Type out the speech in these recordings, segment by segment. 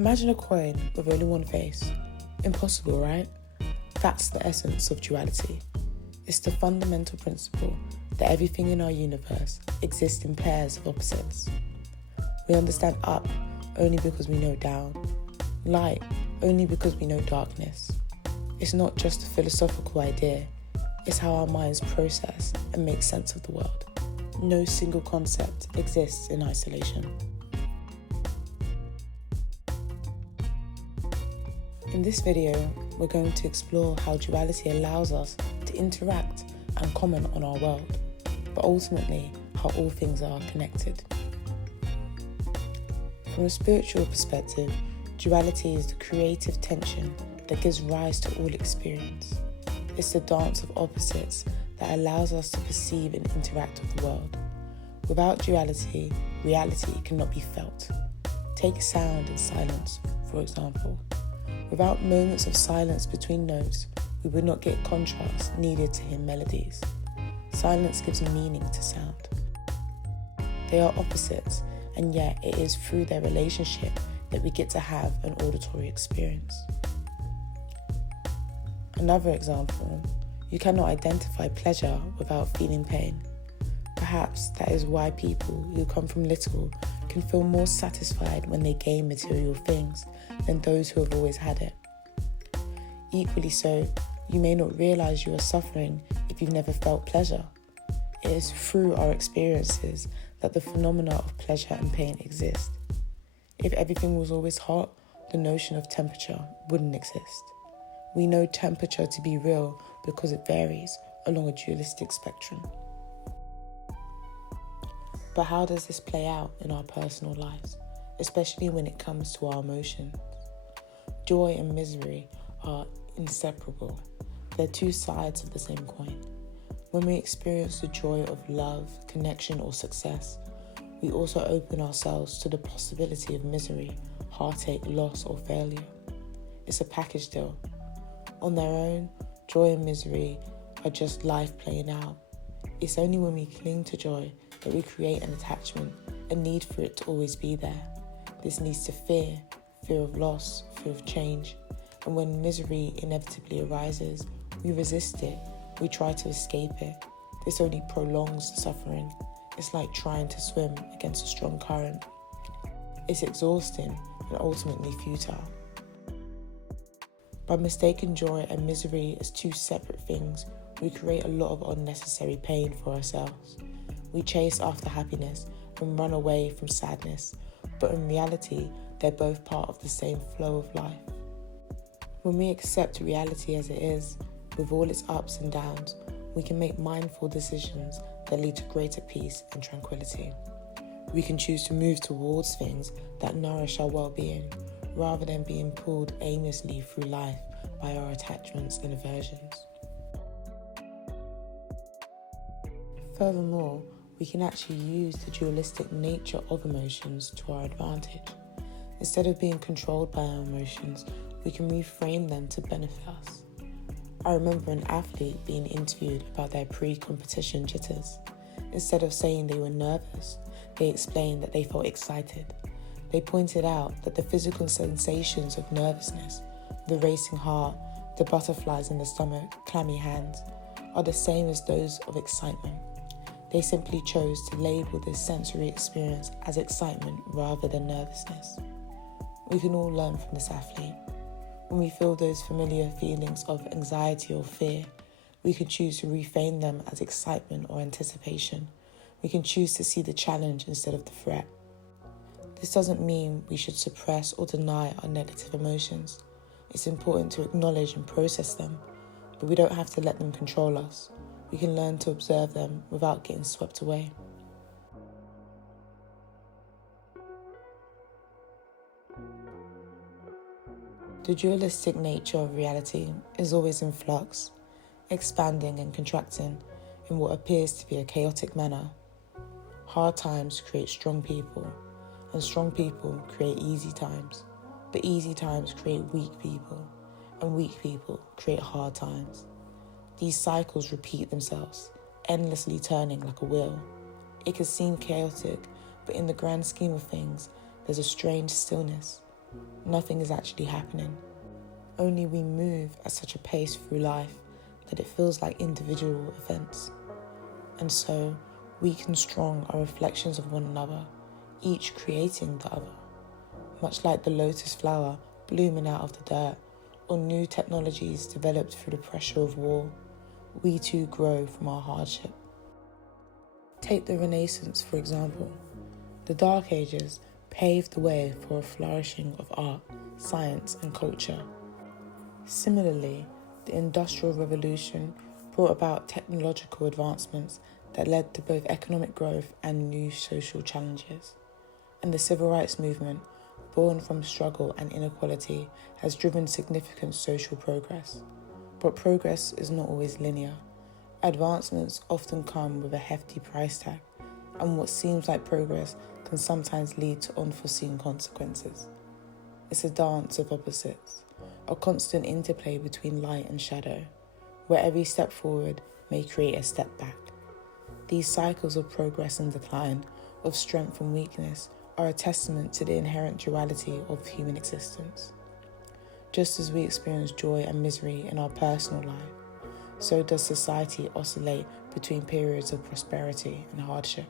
Imagine a coin with only one face. Impossible, right? That's the essence of duality. It's the fundamental principle that everything in our universe exists in pairs of opposites. We understand up only because we know down, light only because we know darkness. It's not just a philosophical idea, it's how our minds process and make sense of the world. No single concept exists in isolation. In this video, we're going to explore how duality allows us to interact and comment on our world, but ultimately how all things are connected. From a spiritual perspective, duality is the creative tension that gives rise to all experience. It's the dance of opposites that allows us to perceive and interact with the world. Without duality, reality cannot be felt. Take sound and silence, for example. Without moments of silence between notes, we would not get contrast needed to hear melodies. Silence gives meaning to sound. They are opposites, and yet it is through their relationship that we get to have an auditory experience. Another example, you cannot identify pleasure without feeling pain. Perhaps that is why people who come from little can feel more satisfied when they gain material things than those who have always had it. Equally so, you may not realize you are suffering if you've never felt pleasure. It is through our experiences that the phenomena of pleasure and pain exist. If everything was always hot, the notion of temperature wouldn't exist. We know temperature to be real because it varies along a dualistic spectrum. But how does this play out in our personal lives, especially when it comes to our emotions? Joy and misery are inseparable. They're two sides of the same coin. When we experience the joy of love, connection, or success, we also open ourselves to the possibility of misery, heartache, loss, or failure. It's a package deal. On their own, joy and misery are just life playing out. It's only when we cling to joy that we create an attachment, a need for it to always be there. This leads to fear of loss, fear of change. And when misery inevitably arises, we resist it, we try to escape it. This only prolongs the suffering. It's like trying to swim against a strong current. It's exhausting and ultimately futile. By mistaking joy and misery as two separate things, we create a lot of unnecessary pain for ourselves. We chase after happiness and run away from sadness, but in reality, they're both part of the same flow of life. When we accept reality as it is, with all its ups and downs, we can make mindful decisions that lead to greater peace and tranquility. We can choose to move towards things that nourish our well-being, rather than being pulled aimlessly through life by our attachments and aversions. Furthermore, we can actually use the dualistic nature of emotions to our advantage. Instead of being controlled by our emotions, we can reframe them to benefit us. I remember an athlete being interviewed about their pre-competition jitters. Instead of saying they were nervous, they explained that they felt excited. They pointed out that the physical sensations of nervousness, the racing heart, the butterflies in the stomach, clammy hands, are the same as those of excitement. They simply chose to label this sensory experience as excitement rather than nervousness. We can all learn from this athlete. When we feel those familiar feelings of anxiety or fear, we can choose to reframe them as excitement or anticipation. We can choose to see the challenge instead of the threat. This doesn't mean we should suppress or deny our negative emotions. It's important to acknowledge and process them, but we don't have to let them control us. We can learn to observe them without getting swept away. The dualistic nature of reality is always in flux, expanding and contracting in what appears to be a chaotic manner. Hard times create strong people, and strong people create easy times, but easy times create weak people, and weak people create hard times. These cycles repeat themselves, endlessly turning like a wheel. It can seem chaotic, but in the grand scheme of things, there's a strange stillness, Nothing is actually happening. Only we move at such a pace through life that it feels like individual events. And so, weak and strong are reflections of one another, each creating the other. Much like the lotus flower blooming out of the dirt, or new technologies developed through the pressure of war, we too grow from our hardship. Take the Renaissance, for example. The Dark Ages paved the way for a flourishing of art, science, and culture. Similarly, the Industrial Revolution brought about technological advancements that led to both economic growth and new social challenges. And the Civil Rights Movement, born from struggle and inequality, has driven significant social progress. But progress is not always linear. Advancements often come with a hefty price tag, and what seems like progress can sometimes lead to unforeseen consequences. It's a dance of opposites, a constant interplay between light and shadow, where every step forward may create a step back. These cycles of progress and decline, of strength and weakness, are a testament to the inherent duality of human existence. Just as we experience joy and misery in our personal life, so does society oscillate between periods of prosperity and hardship.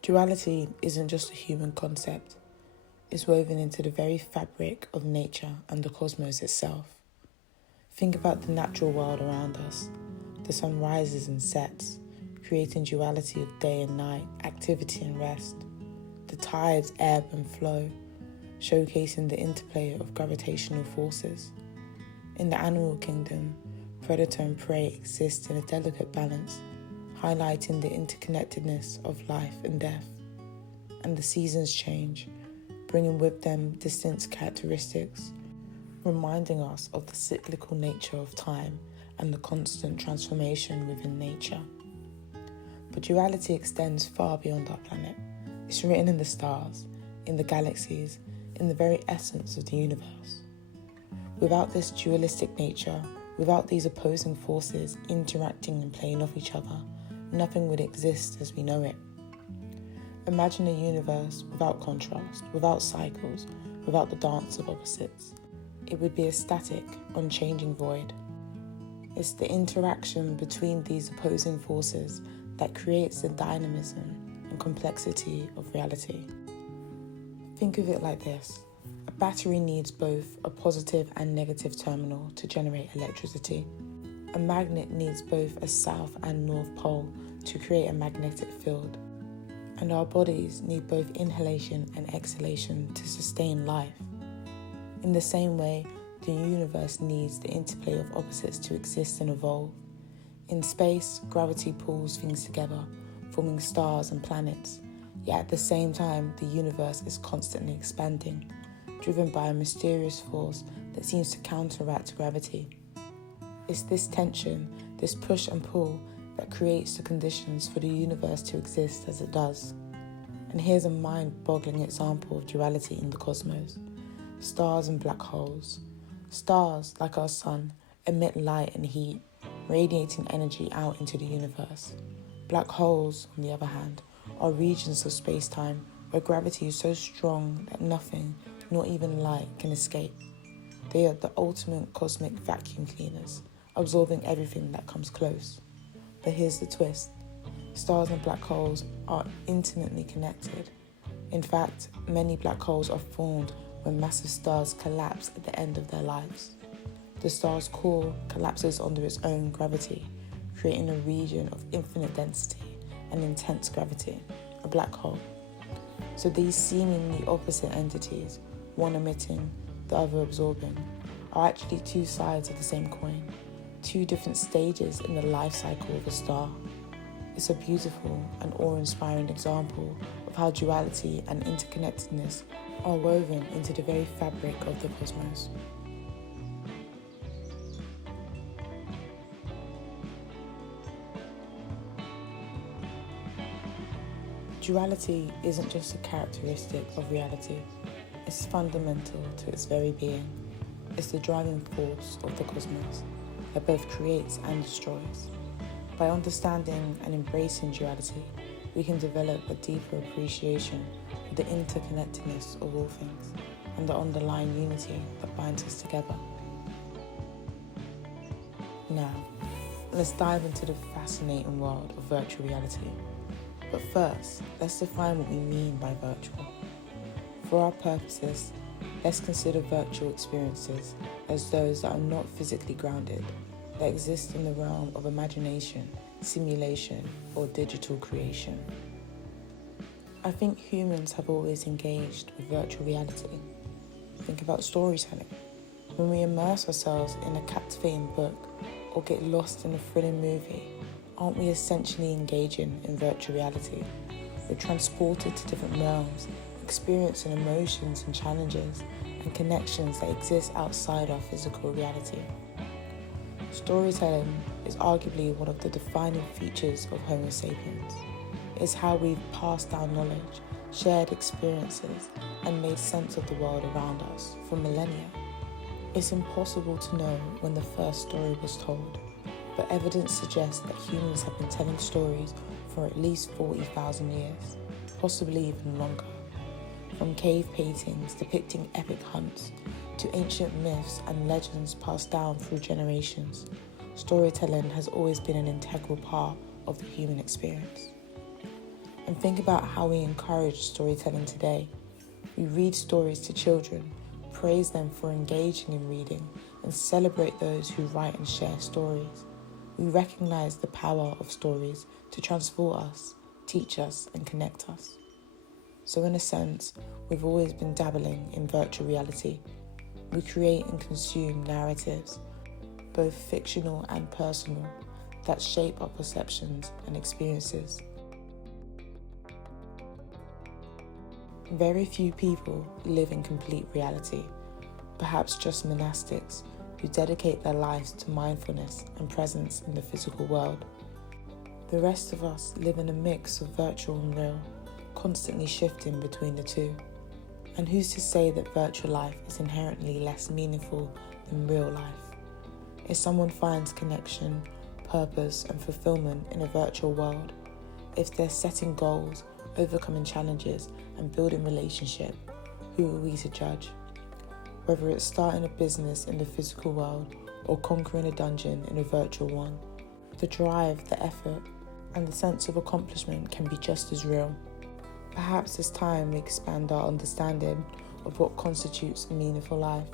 Duality isn't just a human concept. It's woven into the very fabric of nature and the cosmos itself. Think about the natural world around us. The sun rises and sets, creating duality of day and night, activity and rest. The tides ebb and flow, showcasing the interplay of gravitational forces. In the animal kingdom, predator and prey exist in a delicate balance, highlighting the interconnectedness of life and death. And the seasons change, bringing with them distinct characteristics, reminding us of the cyclical nature of time and the constant transformation within nature. But duality extends far beyond our planet. It's written in the stars, in the galaxies, in the very essence of the universe. Without this dualistic nature, without these opposing forces interacting and playing off each other, nothing would exist as we know it. Imagine a universe without contrast, without cycles, without the dance of opposites. It would be a static, unchanging void. It's the interaction between these opposing forces that creates the dynamism and complexity of reality. Think of it like this. A battery needs both a positive and negative terminal to generate electricity. A magnet needs both a south and north pole to create a magnetic field. And our bodies need both inhalation and exhalation to sustain life. In the same way, the universe needs the interplay of opposites to exist and evolve. In space, gravity pulls things together, forming stars and planets. Yet at the same time, the universe is constantly expanding, driven by a mysterious force that seems to counteract gravity. It's this tension, this push and pull, that creates the conditions for the universe to exist as it does. And here's a mind-boggling example of duality in the cosmos. Stars and black holes. Stars, like our sun, emit light and heat, radiating energy out into the universe. Black holes, on the other hand, are regions of space-time where gravity is so strong that nothing, not even light, can escape. They are the ultimate cosmic vacuum cleaners, absorbing everything that comes close. But here's the twist. Stars and black holes are intimately connected. In fact, many black holes are formed when massive stars collapse at the end of their lives. The star's core collapses under its own gravity, creating a region of infinite density and intense gravity, a black hole. So these seemingly opposite entities, one emitting, the other absorbing, are actually two sides of the same coin, two different stages in the life cycle of a star. It's a beautiful and awe-inspiring example of how duality and interconnectedness are woven into the very fabric of the cosmos. Duality isn't just a characteristic of reality, it's fundamental to its very being. It's the driving force of the cosmos that both creates and destroys. By understanding and embracing duality, we can develop a deeper appreciation for the interconnectedness of all things and the underlying unity that binds us together. Now, let's dive into the fascinating world of virtual reality. But first, let's define what we mean by virtual. For our purposes, let's consider virtual experiences as those that are not physically grounded, that exist in the realm of imagination, simulation, or digital creation. I think humans have always engaged with virtual reality. Think about storytelling. When we immerse ourselves in a captivating book or get lost in a thrilling movie, aren't we essentially engaging in virtual reality? We're transported to different realms, experiencing emotions and challenges and connections that exist outside our physical reality. Storytelling is arguably one of the defining features of Homo sapiens. It's how we've passed down knowledge, shared experiences, and made sense of the world around us for millennia. It's impossible to know when the first story was told, but evidence suggests that humans have been telling stories for at least 40,000 years, possibly even longer. From cave paintings depicting epic hunts to ancient myths and legends passed down through generations, storytelling has always been an integral part of the human experience. And think about how we encourage storytelling today. We read stories to children, praise them for engaging in reading, and celebrate those who write and share stories. We recognize the power of stories to transport us, teach us, and connect us. So in a sense, we've always been dabbling in virtual reality. We create and consume narratives, both fictional and personal, that shape our perceptions and experiences. Very few people live in complete reality, perhaps just monastics who dedicate their lives to mindfulness and presence in the physical world. The rest of us live in a mix of virtual and real, constantly shifting between the two. And who's to say that virtual life is inherently less meaningful than real life? If someone finds connection, purpose, and fulfillment in a virtual world, if they're setting goals, overcoming challenges, and building relationship, who are we to judge? Whether it's starting a business in the physical world or conquering a dungeon in a virtual one, the drive, the effort, and the sense of accomplishment can be just as real. Perhaps it's time we expand our understanding of what constitutes a meaningful life,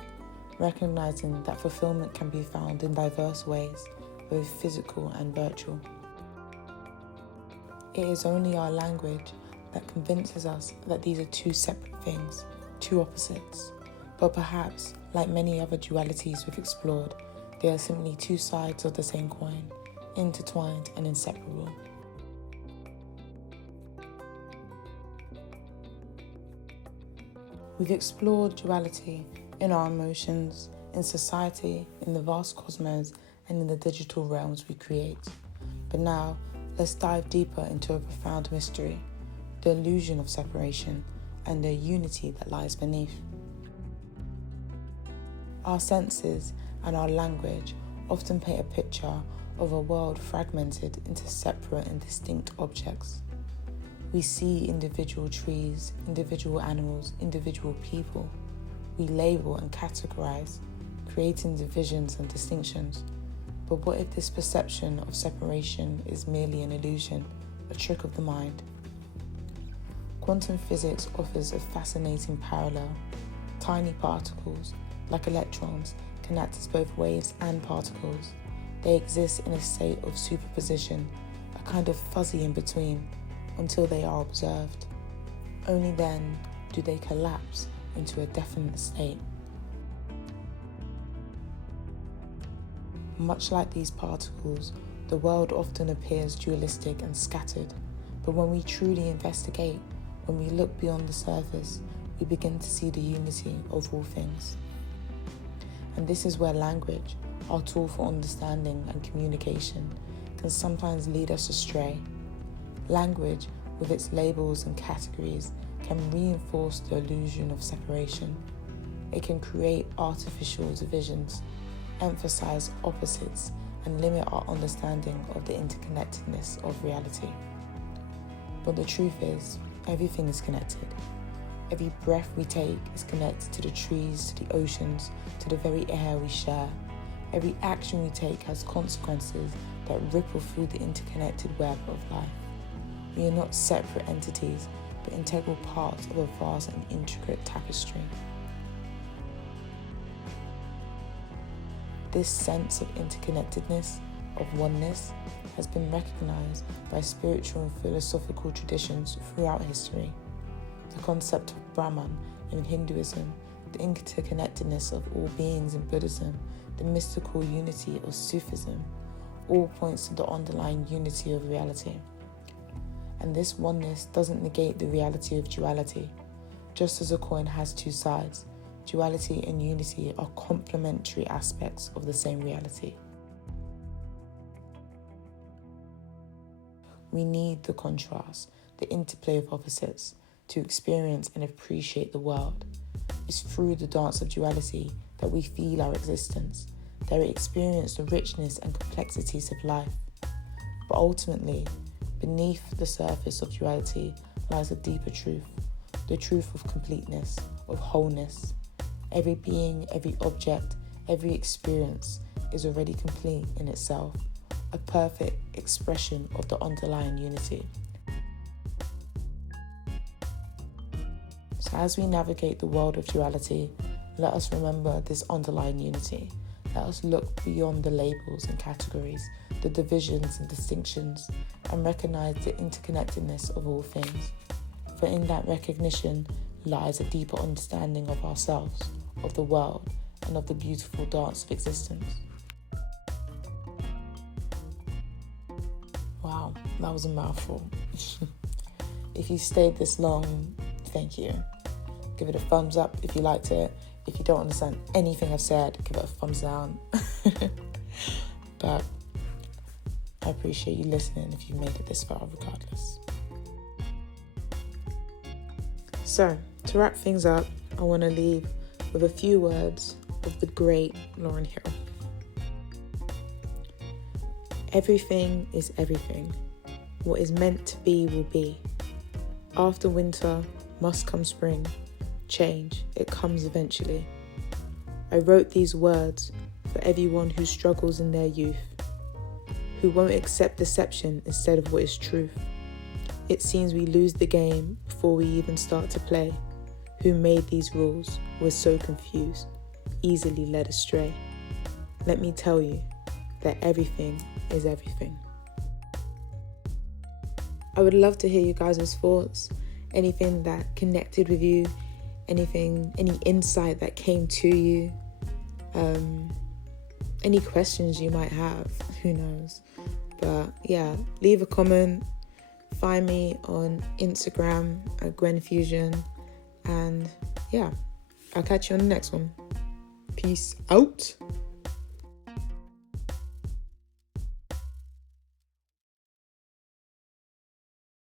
recognizing that fulfillment can be found in diverse ways, both physical and virtual. It is only our language that convinces us that these are two separate things, two opposites. But perhaps, like many other dualities we've explored, they are simply two sides of the same coin, intertwined and inseparable. We've explored duality in our emotions, in society, in the vast cosmos, and in the digital realms we create. But now, let's dive deeper into a profound mystery, the illusion of separation and the unity that lies beneath. Our senses and our language often paint a picture of a world fragmented into separate and distinct objects. We see individual trees, individual animals, individual people. We label and categorize, creating divisions and distinctions. But what if this perception of separation is merely an illusion, a trick of the mind? Quantum physics offers a fascinating parallel. Tiny particles, like electrons, can act as both waves and particles. They exist in a state of superposition, a kind of fuzzy in between, until they are observed. Only then do they collapse into a definite state. Much like these particles, the world often appears dualistic and scattered, but when we truly investigate, when we look beyond the surface, we begin to see the unity of all things. And this is where language, our tool for understanding and communication, can sometimes lead us astray. Language, with its labels and categories, can reinforce the illusion of separation. It can create artificial divisions, emphasize opposites, and limit our understanding of the interconnectedness of reality. But the truth is, everything is connected. Every breath we take is connected to the trees, to the oceans, to the very air we share. Every action we take has consequences that ripple through the interconnected web of life. We are not separate entities, but integral parts of a vast and intricate tapestry. This sense of interconnectedness, of oneness, has been recognized by spiritual and philosophical traditions throughout history. The concept of Brahman in Hinduism, the interconnectedness of all beings in Buddhism, the mystical unity of Sufism, all points to the underlying unity of reality. And this oneness doesn't negate the reality of duality. Just as a coin has two sides, duality and unity are complementary aspects of the same reality. We need the contrast, the interplay of opposites, to experience and appreciate the world. It's through the dance of duality that we feel our existence, that we experience the richness and complexities of life. But ultimately, beneath the surface of duality lies a deeper truth, the truth of completeness, of wholeness. Every being, every object, every experience is already complete in itself, a perfect expression of the underlying unity. So as we navigate the world of duality, let us remember this underlying unity. Let us look beyond the labels and categories, the divisions and distinctions, and recognize the interconnectedness of all things. For in that recognition lies a deeper understanding of ourselves, of the world, and of the beautiful dance of existence. Wow, that was a mouthful. If you stayed this long, thank you. Give it a thumbs up if you liked it. If you don't understand anything I've said, give it a thumbs down. But I appreciate you listening if you made it this far regardless. So, to wrap things up, I want to leave with a few words of the great Lauryn Hill. Everything is everything. What is meant to be will be. After winter must come spring. Change, it comes eventually. I wrote these words for everyone who struggles in their youth, who won't accept deception instead of what is truth. It seems we lose the game before we even start to play. Who made these rules? We're so confused, easily led astray. Let me tell you that everything is everything. I would love to hear you guys' thoughts, anything that connected with you, any insight that came to you, any questions you might have, who knows. But yeah, leave a comment, find me on Instagram at GwenFusion, and yeah, I'll catch you on the next one. Peace out.